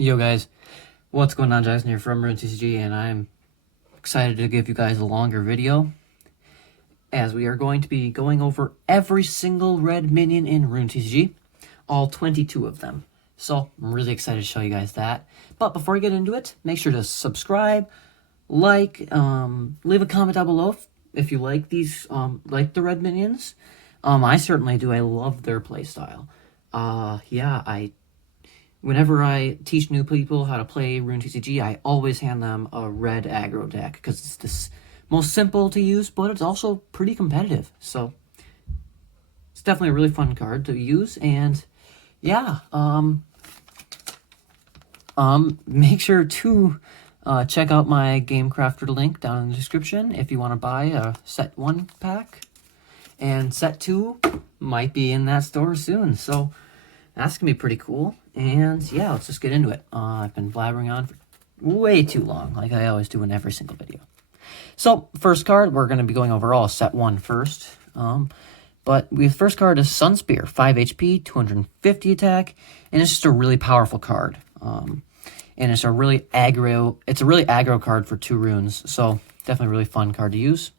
Yo guys, what's going on? Jackson here from Rune TCG, and I'm excited to give you guys a longer video as we are going to be going over every single red minion in Rune TCG, all 22 of them. So I'm really excited to show you guys that. But before we get into it, make sure to subscribe, like, leave a comment down below if you like these, like the red minions. I certainly do. I love their playstyle. Whenever I teach new people how to play Rune TCG, I always hand them a red aggro deck because it's the most simple to use, but it's also pretty competitive. So it's definitely a really fun card to use. And yeah, make sure to check out my Game Crafter link down in the description if you want to buy a set 1 pack. And set 2 might be in that store soon. So that's going to be pretty cool. And yeah, let's just get into it. I've been blabbering on for way too long, like I always do in every single video. So, first card, we're going to be going over all set 1 first. But the first card is Sunspear, 5 HP, 250 attack, and it's just a really powerful card. And it's a really aggro card for 2 runes, so definitely a really fun card to use.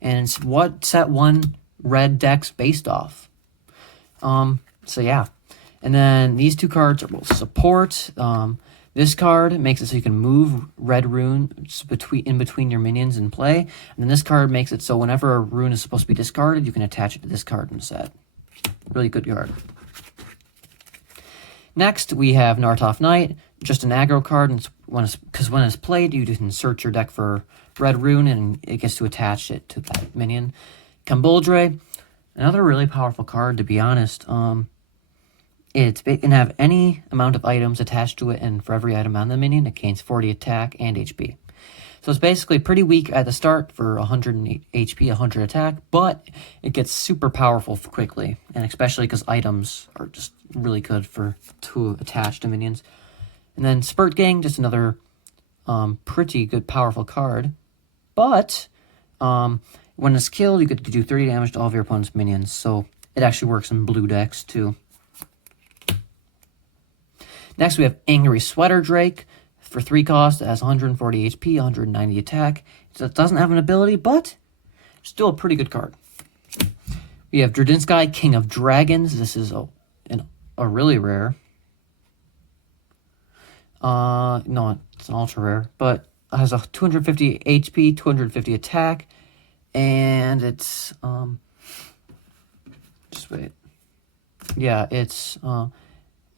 And it's what set 1 red deck's based off. So yeah. And then these 2 cards are both support. This card makes it so you can move red rune in between your minions in play. And then this card makes it so whenever a rune is supposed to be discarded, you can attach it to this card instead. Really good card. Next, we have Nartoth Knight, just an aggro card, because when it's played, you can search your deck for red rune, and it gets to attach it to that minion. Camboldre, another really powerful card, to be honest. It can have any amount of items attached to it, and for every item on the minion, it gains 40 attack and HP. So it's basically pretty weak at the start for 100 HP, 100 attack, but it gets super powerful quickly, and especially because items are just really good to attach to minions. And then Spurt Gang, just another pretty good, powerful card, but when it's killed, you get to do 30 damage to all of your opponent's minions, so it actually works in blue decks too. Next, we have Angry Sweater Drake for 3 cost. It has 140 HP, 190 attack. So it doesn't have an ability, but still a pretty good card. We have Dradinsky, King of Dragons. This is a really rare. No, it's an ultra rare, but it has a 250 HP, 250 attack, and it's just wait. Yeah, it's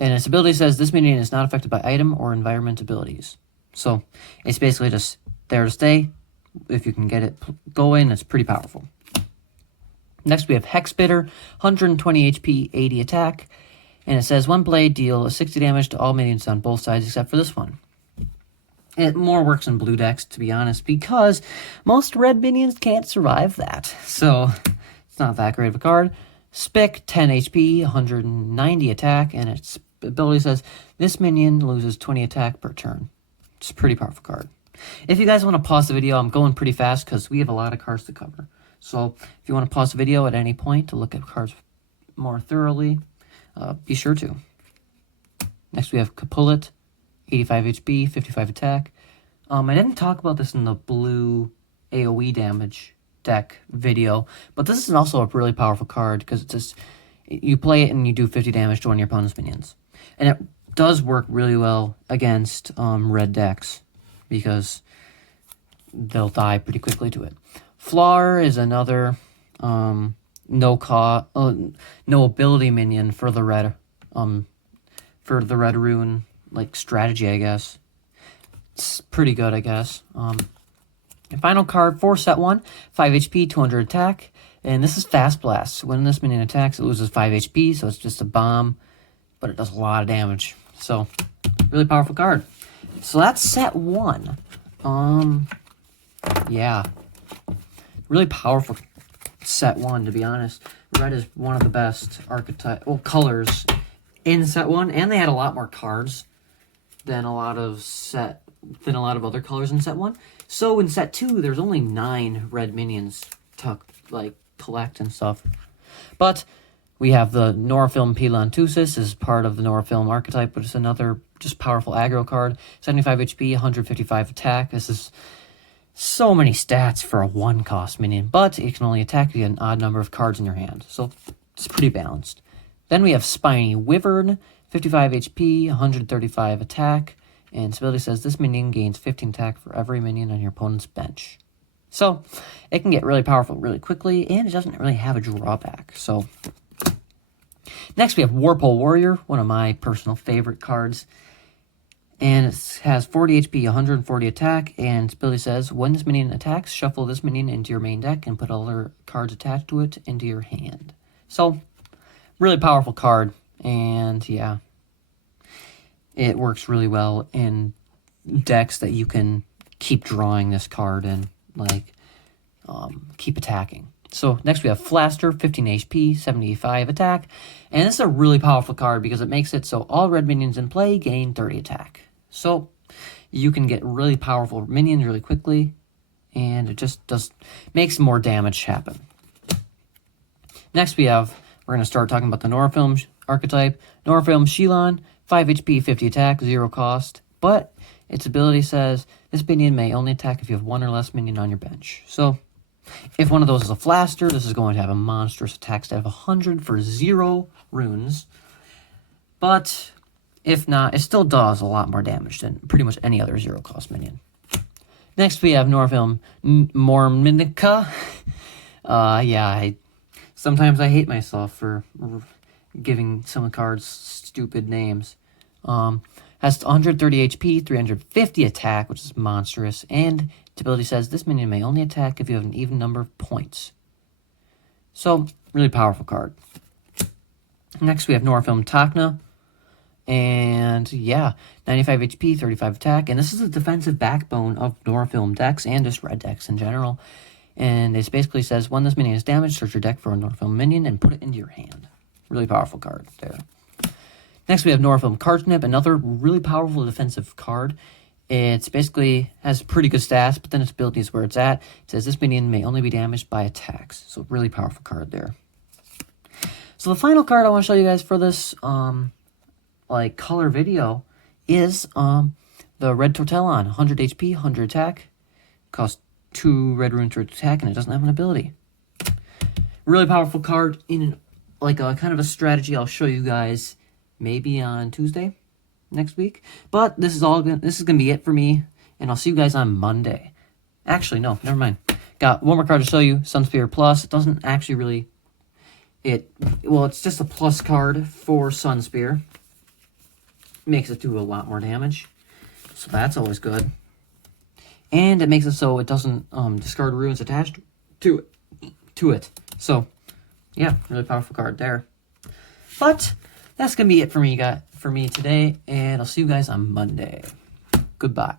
and its ability says this minion is not affected by item or environment abilities. So it's basically just there to stay. If you can get it going, it's pretty powerful. Next, we have Hexbitter, 120 HP, 80 attack. And it says, when played, deal 60 damage to all minions on both sides except for this one. It more works in blue decks, to be honest, because most red minions can't survive that. So it's not that great of a card. Spic, 10 HP, 190 attack, and its ability says, this minion loses 20 attack per turn. It's a pretty powerful card. If you guys want to pause the video, I'm going pretty fast because we have a lot of cards to cover. So if you want to pause the video at any point to look at cards more thoroughly, be sure to. Next we have Capulet, 85 HP, 55 attack. I didn't talk about this in the blue AoE damage deck video, but this is also a really powerful card because it's just, you play it and you do 50 damage to one of your opponent's minions. And it does work really well against red decks because they'll die pretty quickly to it. Flower is another no ability minion for the red rune like strategy, I guess. It's pretty good, I guess. The final card for set 1, 5 HP, 200 attack, and this is Fast Blast. When this minion attacks, it loses 5 HP, so it's just a bomb, but it does a lot of damage. So, really powerful card. So that's set 1. Yeah. Really powerful set 1, to be honest. Red is one of the best colors in set 1, and they had a lot more cards than a lot of other colors in set 1. So in set 2, there's only 9 red minions to collect and stuff. But We have the Norfilm Pilantusis is part of the Norfilm archetype, but it's another just powerful aggro card. 75 HP, 155 attack. This is so many stats for a 1-cost minion, but it can only attack if you have an odd number of cards in your hand. So it's pretty balanced. Then we have Spiny Wyvern, 55 HP, 135 attack. And its ability says this minion gains 15 attack for every minion on your opponent's bench. So it can get really powerful really quickly, and it doesn't really have a drawback. So next we have Warpole Warrior, one of my personal favorite cards. And it has 40 HP, 140 attack, and its ability says, when this minion attacks, shuffle this minion into your main deck and put all other cards attached to it into your hand. So, really powerful card, and yeah, it works really well in decks that you can keep drawing this card and, like, keep attacking. So next we have Flaster, 15 HP, 75 attack, and this is a really powerful card because it makes it so all red minions in play gain 30 attack. So you can get really powerful minions really quickly, and it just makes more damage happen. Next we're going to start talking about the Norfilm archetype. Norfilm Shilon, 5 HP, 50 attack, 0 cost, but its ability says this minion may only attack if you have 1 or less minion on your bench. So if one of those is a Flaster, this is going to have a monstrous attack stat of 100 for 0 runes. But if not, it still does a lot more damage than pretty much any other 0-cost minion. Next we have Norfilm Morminica. Sometimes I hate myself for giving some cards stupid names. Has 130 HP, 350 attack, which is monstrous, and its ability says this minion may only attack if you have an even number of points. So, really powerful card. Next, we have Norfilm Takna. And, yeah, 95 HP, 35 attack. And this is the defensive backbone of Norfilm decks and just red decks in general. And it basically says, when this minion is damaged, search your deck for a Norfilm minion and put it into your hand. Really powerful card there. Next, we have Norfilm Cartnip, another really powerful defensive card. It's basically has pretty good stats, but then its ability is where it's at. It says this minion may only be damaged by attacks. So really powerful card there. So the final card I want to show you guys for this color video is the Red Tortellon, 100 HP, 100 attack. Costs 2 red runes to attack, and it doesn't have an ability. Really powerful card in a kind of a strategy I'll show you guys maybe on Tuesday next week. But this is gonna be it for me, and I'll see you guys on Monday. Actually, no, never mind. Got one more card to show you, Sunspear Plus. It doesn't actually really it's just a plus card for Sunspear. Makes it do a lot more damage, so that's always good. And it makes it so it doesn't discard runes attached to it. So, yeah, really powerful card there. But that's gonna be it for me today, and I'll see you guys on Monday. Goodbye.